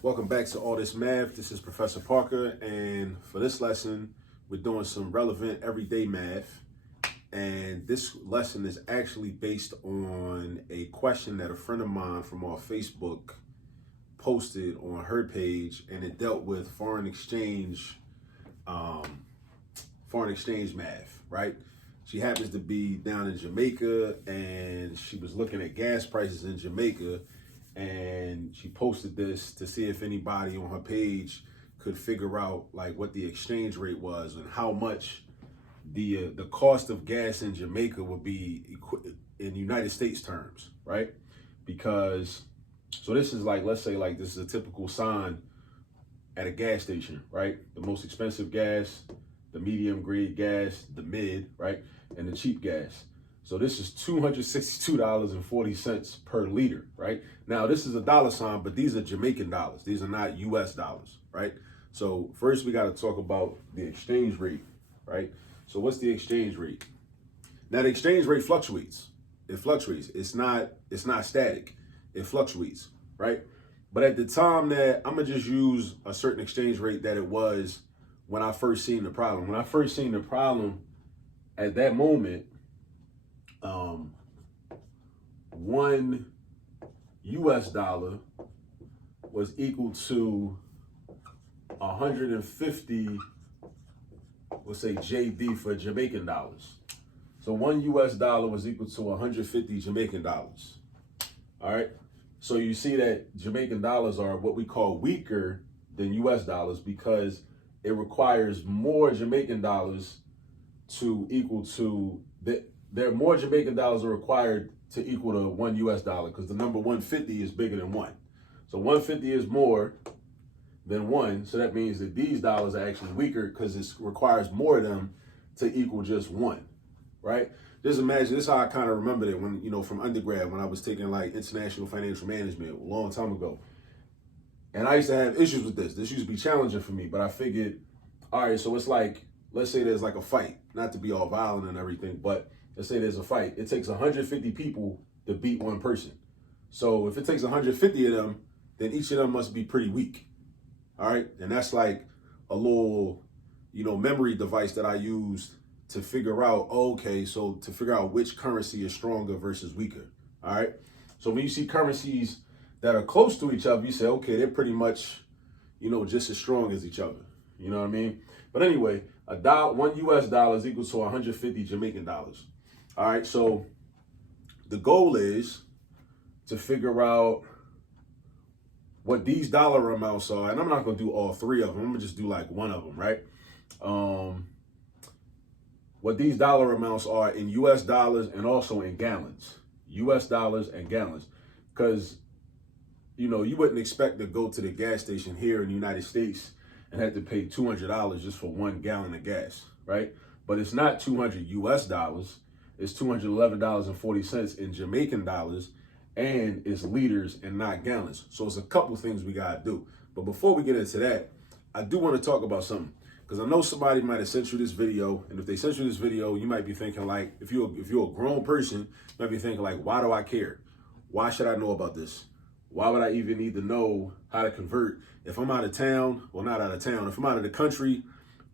Welcome back to All This Math. This is Professor Parker, and for this lesson, we're doing some relevant everyday math. And this lesson is actually based on a question that a friend of mine from our Facebook posted on her page, and it dealt with foreign exchange math, right? She happens to be down in Jamaica, and she was looking at gas prices in Jamaica, and she posted this to see if anybody on her page could figure out like what the exchange rate was and how much the cost of gas in Jamaica would be in United States terms, right? Because so this is like, let's say like this is a typical sign at a gas station, right? The most expensive gas, the medium grade gas, the mid, right? And the cheap gas. So this is $262.40 per liter, right? Now this is a dollar sign, but these are Jamaican dollars. These are not US dollars, right? So first we got to talk about the exchange rate, right? So what's the exchange rate? Now the exchange rate fluctuates. It fluctuates. It's not static. It fluctuates, right? But at the time that I'm gonna just use a certain exchange rate that it was when I first seen the problem. When I first seen the problem, at that moment, $1 US was equal to 150, let's say JD for Jamaican dollars. So $1 US was equal to 150 Jamaican dollars. All right. So you see that Jamaican dollars are what we call weaker than US dollars because it requires more Jamaican dollars to equal to there are more Jamaican dollars are required to equal to $1 US because the number 150 is bigger than 1. So 150 is more than 1. So that means that these dollars are actually weaker because it requires more of them to equal just 1, right? Just imagine, this is how I kind of remembered it when, from undergrad, when I was taking like international financial management a long time ago. And I used to have issues with this. This used to be challenging for me, but I figured, all right, so it's like, let's say there's like a fight, not to be all violent and everything, but let's say there's a fight. It takes 150 people to beat one person. So if it takes 150 of them, then each of them must be pretty weak. All right. And that's like a little, memory device that I used to figure out, okay, so to figure out which currency is stronger versus weaker. All right. So when you see currencies that are close to each other, you say, okay, they're pretty much, just as strong as each other. You know what I mean? But anyway, $1 US is equal to 150 Jamaican dollars. All right, so the goal is to figure out what these dollar amounts are, and I'm not going to do all three of them. I'm going to just do like one of them, right? What these dollar amounts are in US dollars and also in gallons. US dollars and gallons. Because, you wouldn't expect to go to the gas station here in the United States and have to pay $200 just for 1 gallon of gas, right? But it's not $200 US. It's $211.40 in Jamaican dollars, and it's liters and not gallons. So it's a couple things we gotta do. But before we get into that, I do want to talk about something, because I know somebody might have sent you this video, and if they sent you this video, you might be thinking like, if you're a grown person, you might be thinking like, why do I care? Why should I know about this? Why would I even need to know how to convert if I'm out of town? Well, not out of town. If I'm out of the country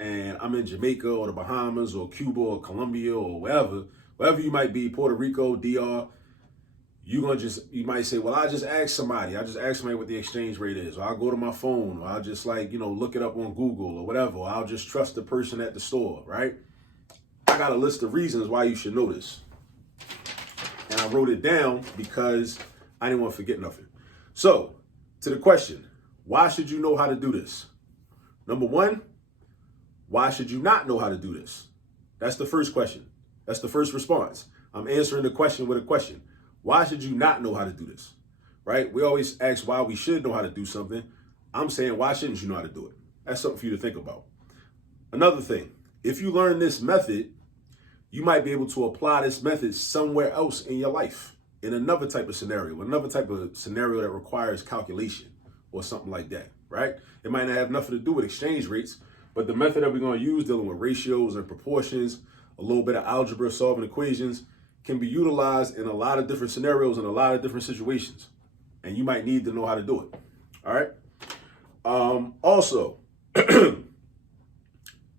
and I'm in Jamaica or the Bahamas or Cuba or Colombia or wherever you might be, Puerto Rico, DR, you might say, well, I just ask somebody what the exchange rate is, or I'll go to my phone, or I'll just look it up on Google or whatever, or I'll just trust the person at the store, right? I got a list of reasons why you should know this. And I wrote it down because I didn't want to forget nothing. So, to the question, why should you know how to do this? Number one, why should you not know how to do this? That's the first question. That's the first response. I'm answering the question with a question. Why should you not know how to do this? Right? We always ask why we should know how to do something. I'm saying, why shouldn't you know how to do it? That's something for you to think about. Another thing, if you learn this method, you might be able to apply this method somewhere else in your life, in another type of scenario that requires calculation or something like that, right? It might not have nothing to do with exchange rates, but the method that we're going to use dealing with ratios and proportions, a little bit of algebra, solving equations, can be utilized in a lot of different scenarios and a lot of different situations. And you might need to know how to do it. All right. Also,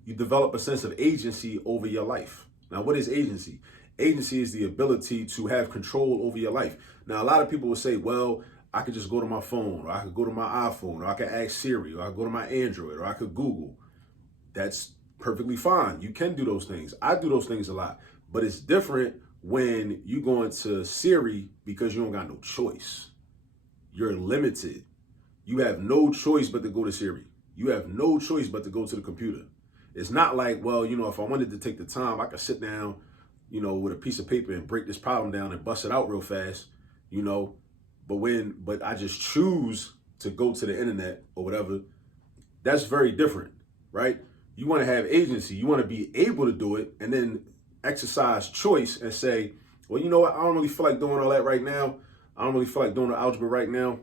you develop a sense of agency over your life. Now, what is agency? Agency is the ability to have control over your life. Now, a lot of people will say, well, I could just go to my phone, or I could go to my iPhone, or I could ask Siri, or I could go to my Android, or I could Google. That's perfectly fine. You can do those things. I do those things a lot. But it's different when you go into Siri because you don't got no choice. You're limited. You have no choice but to go to Siri. You have no choice but to go to the computer. It's not like, well, if I wanted to take the time, I could sit down, with a piece of paper and break this problem down and bust it out real fast, but I just choose to go to the internet or whatever. That's very different, right? You want to have agency. You want to be able to do it and then exercise choice and say, well, you know what? I don't really feel like doing all that right now. I don't really feel like doing the algebra right now.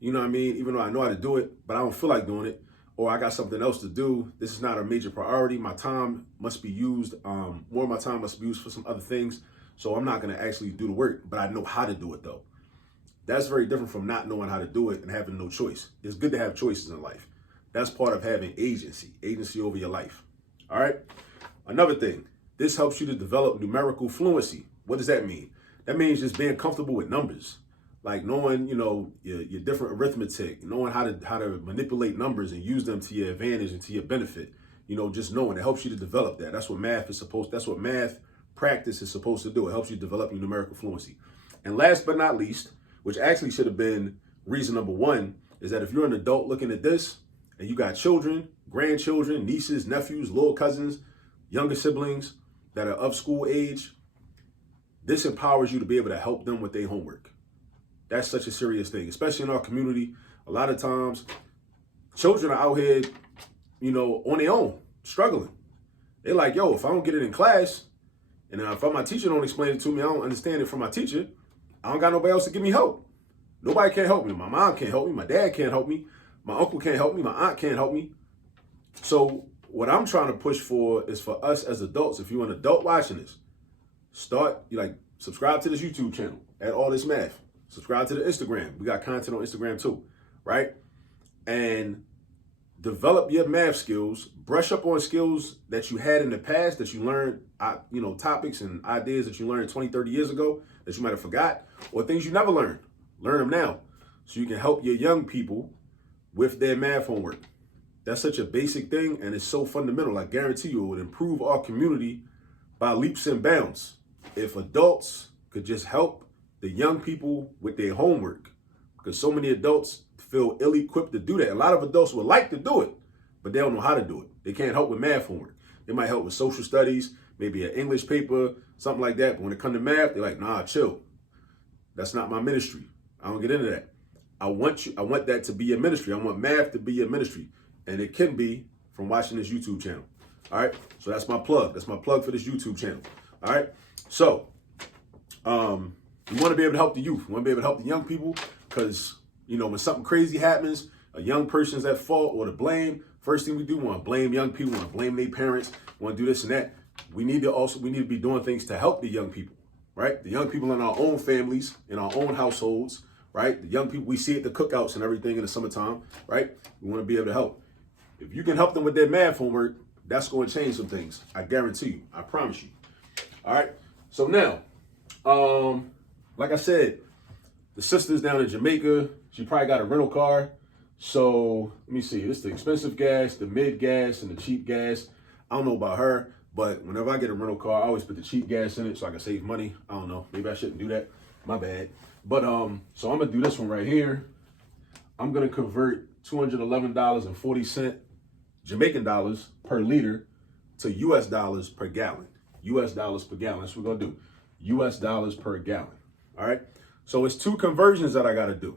You know what I mean? Even though I know how to do it, but I don't feel like doing it. Or I got something else to do. This is not a major priority. My time must be used. More of my time must be used for some other things. So I'm not going to actually do the work, but I know how to do it though. That's very different from not knowing how to do it and having no choice. It's good to have choices in life. That's part of having agency over your life. All right. Another thing, this helps you to develop numerical fluency. What does that mean? That means just being comfortable with numbers. Like knowing, your different arithmetic, knowing how to manipulate numbers and use them to your advantage and to your benefit. Just knowing it helps you to develop that. That's what math practice is supposed to do. It helps you develop your numerical fluency. And last but not least, which actually should have been reason number one, is that if you're an adult looking at this and you got children, grandchildren, nieces, nephews, little cousins, younger siblings that are of school age, this empowers you to be able to help them with their homework. That's such a serious thing, especially in our community. A lot of times, children are out here, on their own, struggling. They're like, yo, if I don't get it in class, and if my teacher don't explain it to me, I don't understand it from my teacher, I don't got nobody else to give me help. Nobody can help me. My mom can't help me. My dad can't help me. My uncle can't help me. My aunt can't help me. So what I'm trying to push for is for us as adults, if you're an adult watching this, subscribe to this YouTube channel, add all this math. Subscribe to the Instagram. We got content on Instagram too, right? And develop your math skills, brush up on skills that you had in the past that you learned, topics and ideas that you learned 20, 30 years ago that you might have forgot, or things you never learned. Learn them now so you can help your young people with their math homework. That's such a basic thing and it's so fundamental. I guarantee you it would improve our community by leaps and bounds. If adults could just help the young people with their homework, because so many adults feel ill-equipped to do that. A lot of adults would like to do it, but they don't know how to do it. They can't help with math homework. They might help with social studies, maybe an English paper, something like that. But when it comes to math, they're like, nah, chill. That's not my ministry. I don't get into that. I want that to be your ministry. I want math to be your ministry. And it can be from watching this YouTube channel. All right. So that's my plug. That's my plug for this YouTube channel. All right. So, you want to be able to help the youth. You want to be able to help the young people because, when something crazy happens, a young person's at fault or to blame, first thing we do, we want to blame young people, we want to blame their parents, we want to do this and that. We need to be doing things to help the young people, right? The young people in our own families, in our own households, right? The young people we see at the cookouts and everything in the summertime, right? We want to be able to help. If you can help them with their math homework, that's going to change some things. I guarantee you. I promise you. All right. So now, like I said, the sister's down in Jamaica. She probably got a rental car. So let me see. This is the expensive gas, the mid gas, and the cheap gas. I don't know about her, but whenever I get a rental car, I always put the cheap gas in it so I can save money. I don't know. Maybe I shouldn't do that. My bad. But so I'm gonna do this one right here. I'm gonna convert $211.40 Jamaican dollars per liter to US dollars per gallon. US dollars per gallon. That's what we're gonna do. US dollars per gallon. All right. So it's two conversions that I got to do.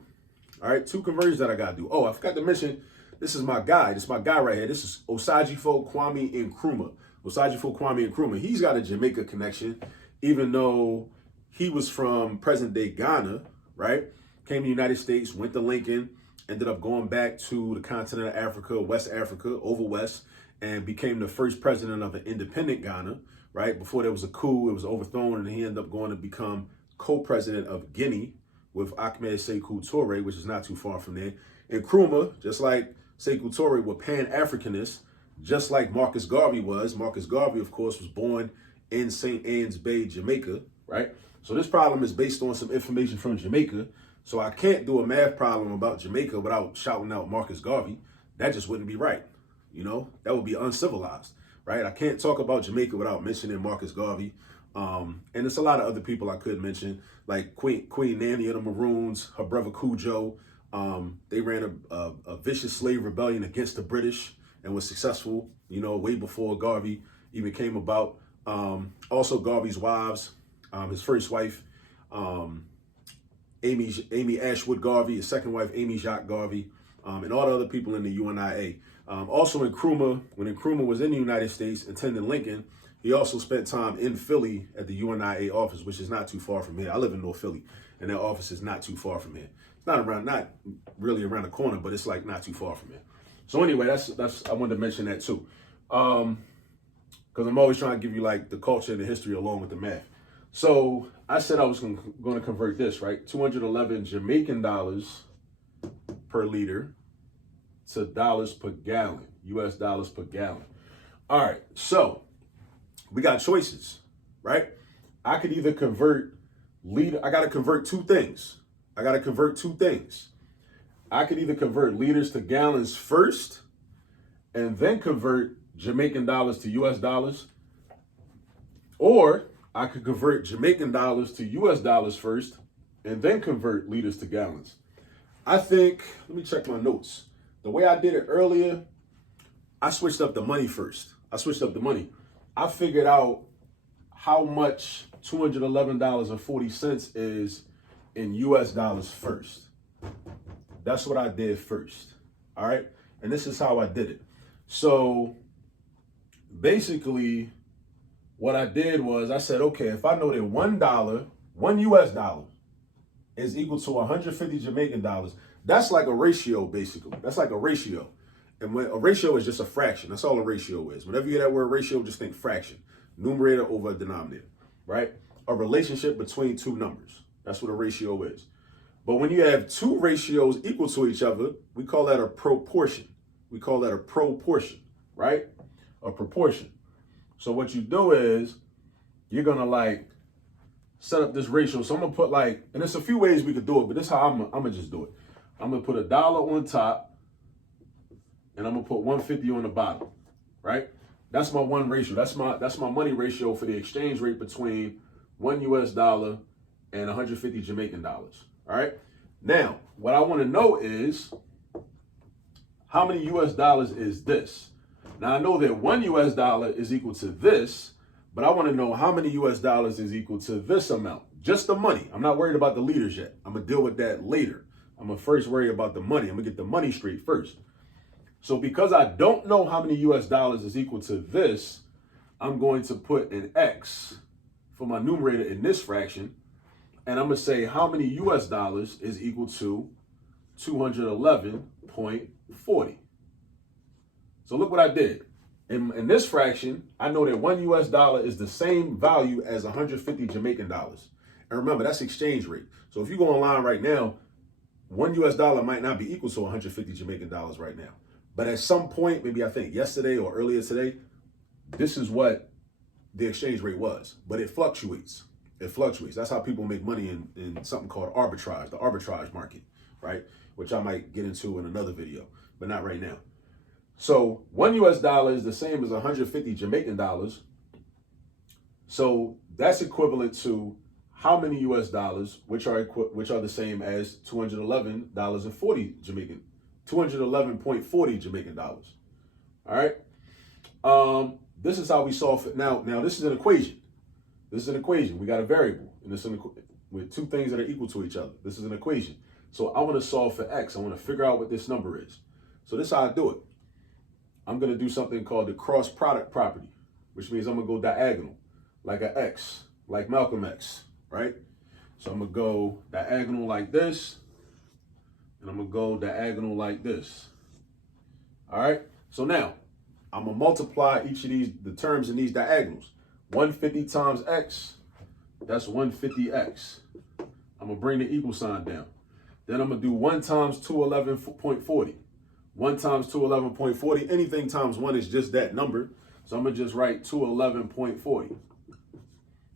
All right. Two conversions that I got to do. Oh, I forgot to mention, this is my guy. This is my guy right here. This is Osajifo Kwame Nkrumah. Osajifo Kwame Nkrumah. He's got a Jamaica connection, even though he was from present day Ghana, right? Came to the United States, went to Lincoln, ended up going back to the continent of Africa, West Africa, over West, and became the first president of an independent Ghana, right? Before there was a coup, it was overthrown, and he ended up going to become co-president of Guinea with Ahmed Sekou Toure, which is not too far from there. And Nkrumah, just like Sekou Touré were Pan-Africanists, just like Marcus Garvey was. Marcus Garvey, of course, was born in St. Ann's Bay, Jamaica, right? So this problem is based on some information from Jamaica. So I can't do a math problem about Jamaica without shouting out Marcus Garvey. That just wouldn't be right. You know, that would be uncivilized, right? I can't talk about Jamaica without mentioning Marcus Garvey. And there's a lot of other people I could mention, like Queen Nanny of the Maroons, her brother Cujo. They ran a vicious slave rebellion against the British and was successful, you know, way before Garvey even came about. Also Garvey's wives, his first wife, Amy Ashwood Garvey, his second wife, Amy Jacques Garvey, and all the other people in the UNIA. Also when Nkrumah was in the United States attending Lincoln, he also spent time in Philly at the UNIA office, which is not too far from here. I live in North Philly, and that office is not too far from here. It's not really around the corner, but it's like not too far from here. So anyway, that's I wanted to mention that too, because I'm always trying to give you like the culture and the history along with the math. So I said I was going to convert this, right? 211 Jamaican dollars per liter to dollars per gallon, US dollars per gallon. All right, so we got choices, right? I could either convert liter. I got to convert two things. I could either convert liters to gallons first and then convert Jamaican dollars to US dollars, or I could convert Jamaican dollars to US dollars first and then convert liters to gallons. I think, let me check my notes. The way I did it earlier, I switched up the money first. I figured out how much $211.40 is in US dollars first. That's what I did first. All right. And this is how I did it. So basically, what I did was I said, okay, if I know that $1 US dollar is equal to 150 Jamaican dollars, that's like a ratio, basically. That's like a ratio. And when a ratio is just a fraction, that's all a ratio is. Whenever you hear that word ratio, just think fraction. Numerator over a denominator, right? A relationship between two numbers. That's what a ratio is. But when you have two ratios equal to each other, we call that a proportion. Right? A proportion. So what you do is you're going to like set up this ratio. So I'm going to put like, and there's a few ways we could do it, but this is how I'm going to just do it. I'm going to put $1 on top and I'm going to put 150 on the bottom, right? That's my one ratio. That's my money ratio for the exchange rate between $1 US and 150 Jamaican dollars. All right. Now, what I want to know is how many US dollars is this? Now, I know that $1 US is equal to this, but I want to know how many US dollars is equal to this amount. Just the money. I'm not worried about the liters yet. I'm going to deal with that later. I'm going to first worry about the money. I'm going to get the money straight first. So because I don't know how many US dollars is equal to this, I'm going to put an X for my numerator in this fraction. And I'm going to say how many US dollars is equal to 211.40. So look what I did. In this fraction, I know that $1 US is the same value as 150 Jamaican dollars. And remember, that's exchange rate. So if you go online right now, $1 US might not be equal to 150 Jamaican dollars right now. But at some point, maybe I think yesterday or earlier today, this is what the exchange rate was. But it fluctuates. That's how people make money in something called arbitrage, the arbitrage market, right? Which I might get into in another video, but not right now. So $1 US is the same as 150 Jamaican dollars. So that's equivalent to how many US dollars, which are the same as $211.40 Jamaican, 211.40 Jamaican dollars. All right. This is how we solve it. Now this is an equation. We got a variable, and it's with two things that are equal to each other. This is an equation. So I want to solve for X. I want to figure out what this number is. So this is how I do it. I'm going to do something called the cross product property, which means I'm going to go diagonal, like an X, like Malcolm X, right? So I'm going to go diagonal like this, and I'm going to go diagonal like this. All right? So now, I'm going to multiply each of the terms in these diagonals. 150 times X, that's 150X. I'm going to bring the equal sign down. Then I'm going to do 1 times 211.40. 1 times 211.40, anything times 1 is just that number. So I'm going to just write 211.40.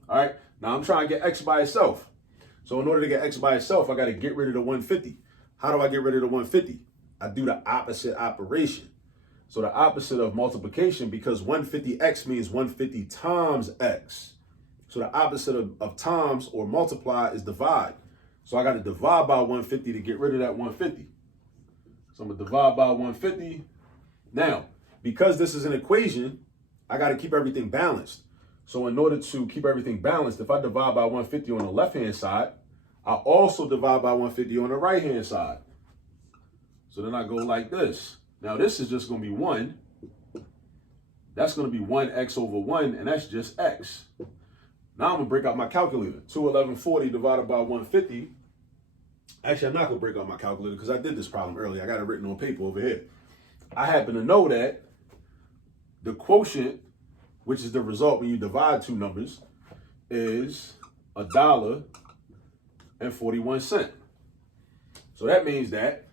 All right, now I'm trying to get X by itself. So in order to get X by itself, I got to get rid of the 150. How do I get rid of the 150? I do the opposite operation. So the opposite of multiplication, because 150X means 150 times X. So the opposite of times or multiply is divide. So I got to divide by 150 to get rid of that 150. So I'm going to divide by 150. Now, because this is an equation, I got to keep everything balanced. So in order to keep everything balanced, if I divide by 150 on the left-hand side, I also divide by 150 on the right-hand side. So then I go like this. Now this is just going to be 1. That's going to be 1x over 1, and that's just x. Now I'm going to break out my calculator. 211.40 divided by 150. Actually, I'm not going to break out my calculator because I did this problem earlier. I got it written on paper over here. I happen to know that the quotient, which is the result when you divide two numbers, is $1.41. So that means that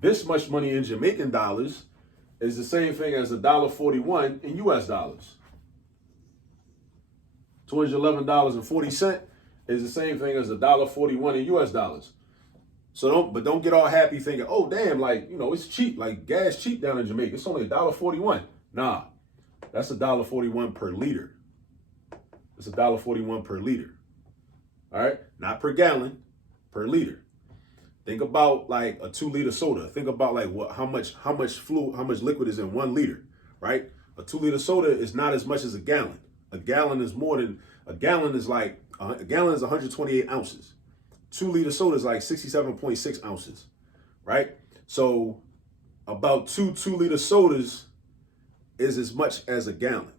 this much money in Jamaican dollars is the same thing as $1.41 in US dollars. $211.40 is the same thing as $1.41 in US dollars. So don't get all happy thinking, oh damn, like, you know, it's cheap, like gas cheap down in Jamaica. It's only $1.41. Nah, that's $1.41 per liter. It's $1.41 per liter. All right, not per gallon, per liter. Think about like a 2-liter soda. Think about like how much liquid is in 1 liter, right? A 2-liter soda is not as much as a gallon. A gallon is more than a gallon is 128 ounces. 2-liter soda is like 67.6 ounces, right? So about two 2-liter sodas is as much as a gallon.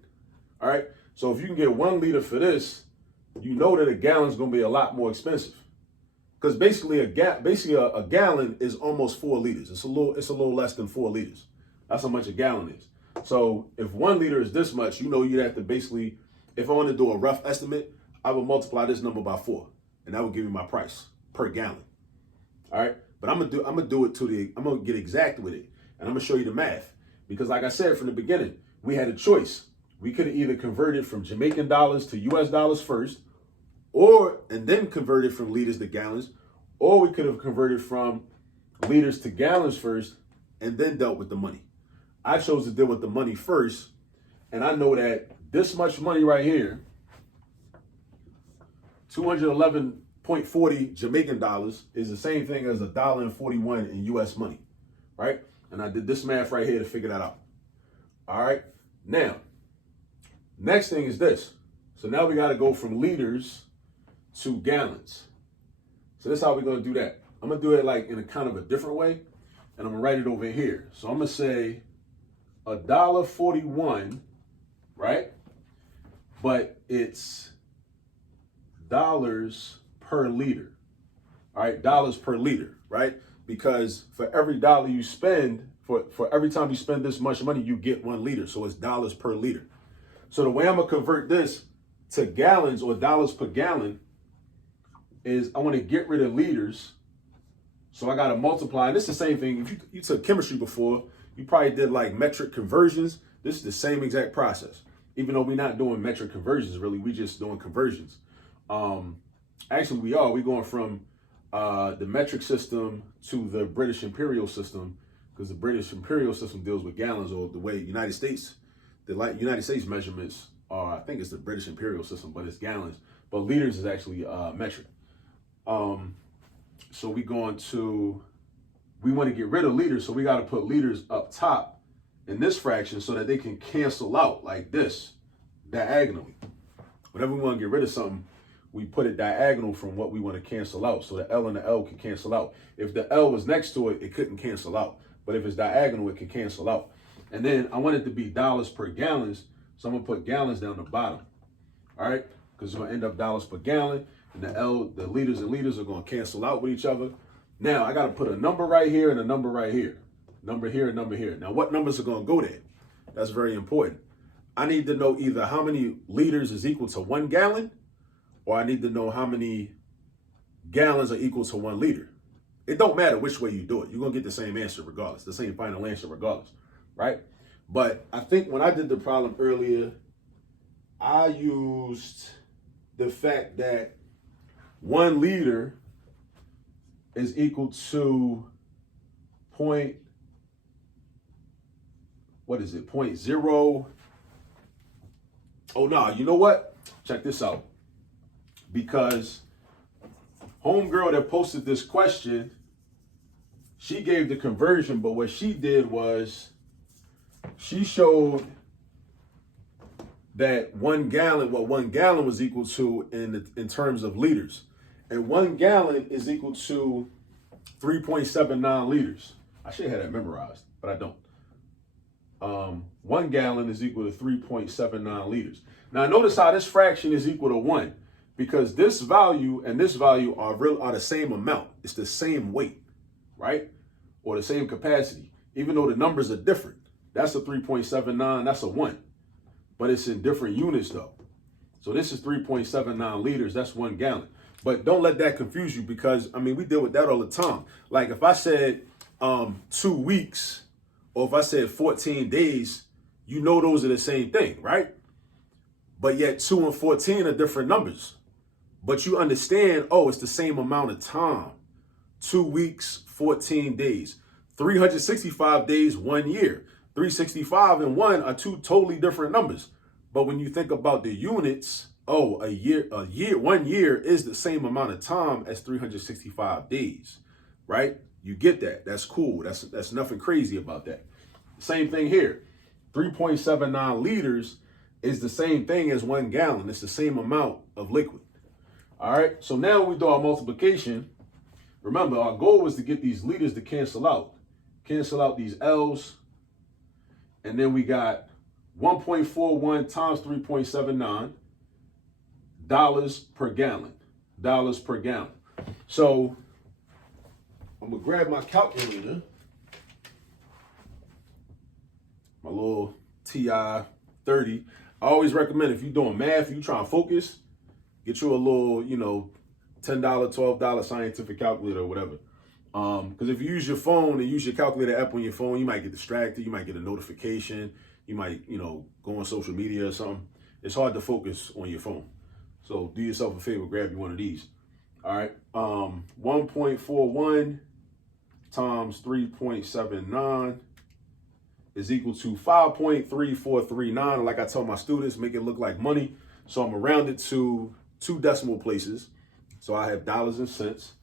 All right. So if you can get 1 liter for this, you know that a gallon is going to be a lot more expensive. Because basically a gallon is almost 4 liters. It's a little less than 4 liters. That's how much a gallon is. So if 1 liter is this much, you know you'd have to basically, if I want to do a rough estimate, I would multiply this number by 4, and that would give me my price per gallon. All right, but I'm gonna get exact with it, and I'm gonna show you the math, because like I said from the beginning, we had a choice. We could have either converted from Jamaican dollars to US dollars first, and then converted from liters to gallons, or we could have converted from liters to gallons first and then dealt with the money. I chose to deal with the money first, and I know that this much money right here, 211.40 Jamaican dollars, is the same thing as $1.41 in US money, right? And I did this math right here to figure that out. All right, now, next thing is this. So now we got to go from liters to gallons. So this is how we're going to do that. I'm going to do it like in a kind of a different way, and I'm going to write it over here. So I'm going to say $1.41, right? But it's dollars per liter. All right, dollars per liter, right? Because for every dollar you spend, for every time you spend this much money, you get 1 liter. So it's dollars per liter. So the way I'm going to convert this to gallons or dollars per gallon is I want to get rid of liters. So I got to multiply. And it's the same thing. If you took chemistry before, you probably did like metric conversions. This is the same exact process. Even though we're not doing metric conversions, really, we're just doing conversions. Actually, we're going from the metric system to the British imperial system, because the British imperial system deals with gallons, or the way the United States measurements are, I think it's the British imperial system, but it's gallons. But liters is actually metric. So we want to get rid of liters, so we got to put liters up top in this fraction so that they can cancel out like this, diagonally. Whenever we want to get rid of something, we put it diagonal from what we want to cancel out, so the L and the L can cancel out. If the L was next to it, it couldn't cancel out. But if it's diagonal, it can cancel out. And then I want it to be dollars per gallons, so I'm going to put gallons down the bottom. All right, because it's going to end up dollars per gallon, and the liters and liters are going to cancel out with each other. Now I got to put a number right here and a number right here. Number here and number here. Now what numbers are going to go there? That's very important. I need to know either how many liters is equal to 1 gallon, or I need to know how many gallons are equal to 1 liter. It don't matter which way you do it. You're going to get the same answer regardless, the same final answer regardless, right? But I think when I did the problem earlier, I used the fact that 1 liter is equal to point zero. Oh, no, you know what? Check this out. Because homegirl that posted this question, she gave the conversion, but what she did was she showed that 1 gallon, what 1 gallon was equal to in terms of liters. And 1 gallon is equal to 3.79 liters. I should have that memorized, but I don't. 1 gallon is equal to 3.79 liters. Now notice how this fraction is equal to 1, because this value and this value are the same amount. It's the same weight, right? Or the same capacity, even though the numbers are different. That's a 3.79, that's a 1. But it's in different units though. So this is 3.79 liters, that's 1 gallon. But don't let that confuse you, because I mean, we deal with that all the time. Like if I said 2 weeks, or if I said 14 days, you know those are the same thing, right? But yet 2 and 14 are different numbers. But you understand, oh, it's the same amount of time. 2 weeks, 14 days. 365 days, 1 year. 365 and 1 are 2 totally different numbers. But when you think about the units, oh, 1 year is the same amount of time as 365 days, right? You get that. That's cool. That's nothing crazy about that. Same thing here. 3.79 liters is the same thing as 1 gallon. It's the same amount of liquid. All right. So now when we do our multiplication, remember our goal was to get these liters to cancel out these L's. And then we got 1.41 times 3.79 dollars per gallon. So I'm gonna grab my calculator, my little TI 30. I always recommend, if you're doing math, you trying to focus, get you a little, $10, $12 scientific calculator or whatever. Because if you use your phone and use your calculator app on your phone, you might get distracted. You might get a notification. You might, go on social media or something. It's hard to focus on your phone. So do yourself a favor, grab you one of these. All right. 1.41 times 3.79 is equal to 5.3439. Like I tell my students, make it look like money. So I'm gonna round it to 2 decimal places. So I have dollars and cents.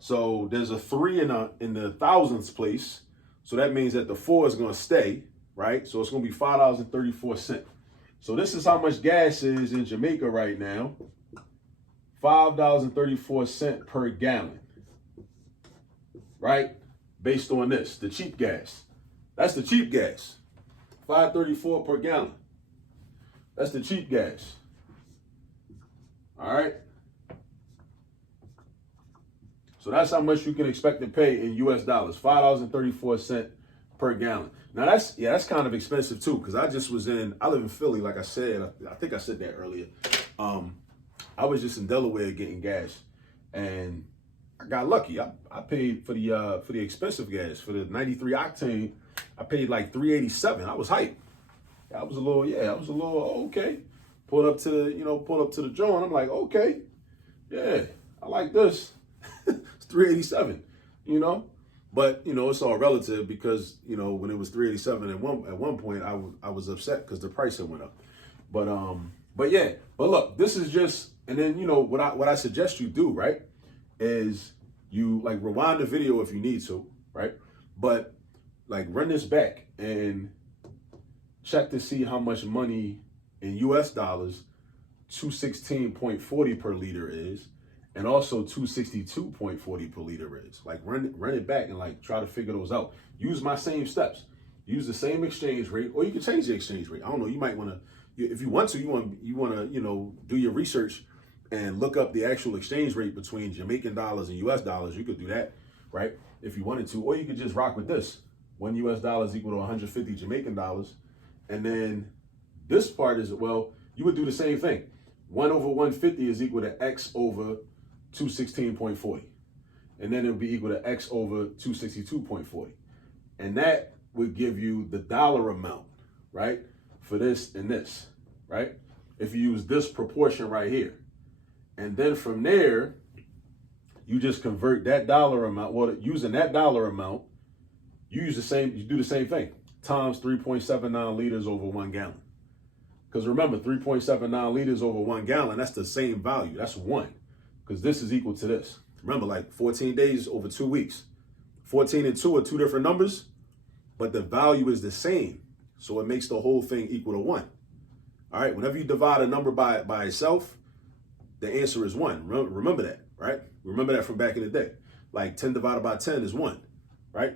So there's a 3 in the thousandths place. So that means that the 4 is gonna stay, right? So it's gonna be $5.34. So this is how much gas is in Jamaica right now. $5.34 per gallon, right? Based on this, the cheap gas. That's the cheap gas. $5.34 per gallon. That's the cheap gas. All right. So that's how much you can expect to pay in US dollars, $5.34 per gallon. Now that's kind of expensive too, because I live in Philly, like I said, I think I said that earlier. I was just in Delaware getting gas, and I got lucky. I paid for the expensive gas, for the 93 octane. I paid like $3.87. I was hyped. I was a little okay. Pulled up to the joint. I'm like, okay, yeah, I like this. It's $3.87, But it's all relative, because when it was $3.87 at one point, I was upset because the price had went up. But look, this is just, and then what I suggest you do, right, is you like rewind the video if you need to, right? But like run this back and check to see how much money in US dollars 216.40 per liter is, and also 262.40 per liter is. Like run it back and like try to figure those out. Use my same steps. Use the same exchange rate, or you can change the exchange rate. I don't know. You might want to, if you want to, you want to, do your research and look up the actual exchange rate between Jamaican dollars and US dollars. You could do that, right? If you wanted to, or you could just rock with this. $1 US is equal to 150 Jamaican dollars. And then this part is, well, you would do the same thing. 1 over 150 is equal to X over 216.40. and then it would be equal to X over 262.40. And that would give you the dollar amount, right? For this and this, right? If you use this proportion right here. And then from there, you just convert that dollar amount. Well, using that dollar amount, you do the same thing, times 3.79 liters over 1 gallon. Because remember, 3.79 liters over 1 gallon, that's the same value. That's 1. Because this is equal to this. Remember, like 14 days over 2 weeks. 14 and 2 are 2 different numbers, but the value is the same. So it makes the whole thing equal to 1. All right, whenever you divide a number by itself, the answer is 1. Remember that, right? Remember that from back in the day. Like 10 divided by 10 is 1, right?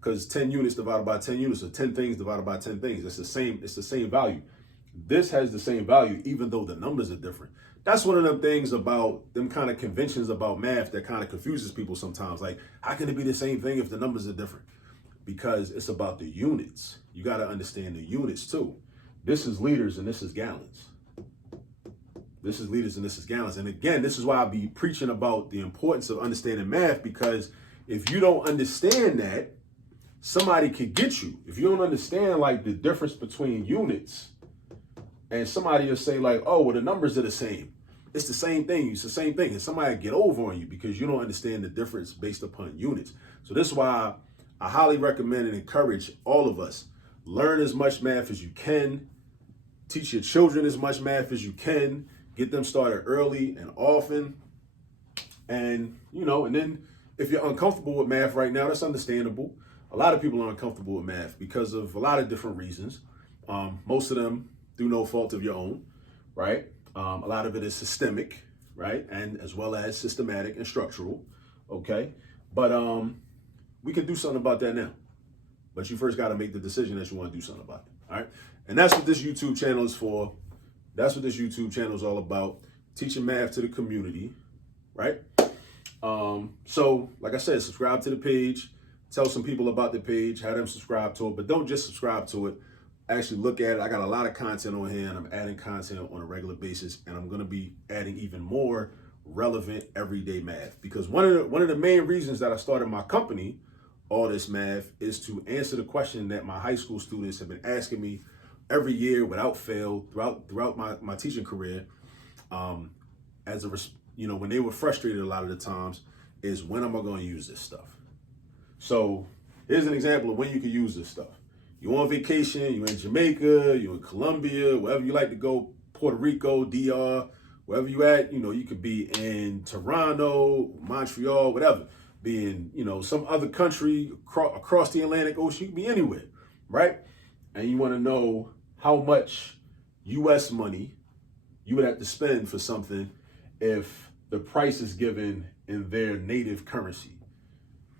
Because 10 units divided by 10 units, or 10 things divided by 10 things. It's the same value. This has the same value, even though the numbers are different. That's one of them things about them kind of conventions about math that kind of confuses people sometimes. Like, how can it be the same thing if the numbers are different? Because it's about the units. You got to understand the units too. This is liters and this is gallons. This is liters and this is gallons. And again, this is why I be preaching about the importance of understanding math, because if you don't understand that, somebody could get you. If you don't understand like the difference between units, and somebody will say like, oh, well, the numbers are the same. It's the same thing. It's the same thing. And somebody get over on you because you don't understand the difference based upon units. So this is why I highly recommend and encourage all of us, learn as much math as you can, teach your children as much math as you can, get them started early and often. And, and then if you're uncomfortable with math right now, that's understandable. A lot of people are uncomfortable with math because of a lot of different reasons. Most of them through no fault of your own, right? A lot of it is systemic, right? And as well as systematic and structural, okay? But we can do something about that now. But you first got to make the decision that you want to do something about it, all right? And that's what this YouTube channel is for. That's what this YouTube channel is all about, teaching math to the community, right? So, like I said, subscribe to the page, tell some people about the page, have them subscribe to it, but don't just subscribe to it. Actually look at it. I got a lot of content on here, and I'm adding content on a regular basis, and I'm going to be adding even more relevant everyday math, because one of the main reasons that I started my company, All This Math, is to answer the question that my high school students have been asking me every year without fail throughout my teaching career. When they were frustrated a lot of the times, is when am I going to use this stuff? So here's an example of when you can use this stuff. You're on vacation, you're in Jamaica, you're in Colombia, wherever you like to go, Puerto Rico, DR, wherever you at, you could be in Toronto, Montreal, whatever. Be in, some other country across the Atlantic Ocean, you could be anywhere, right? And you want to know how much US money you would have to spend for something if the price is given in their native currency.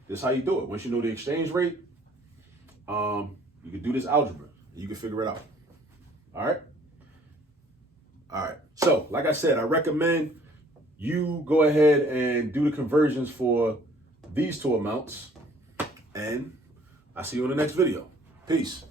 This is how you do it. Once you know the exchange rate, you can do this algebra. You can figure it out. All right? All right. So, like I said, I recommend you go ahead and do the conversions for these two amounts. And I'll see you in the next video. Peace.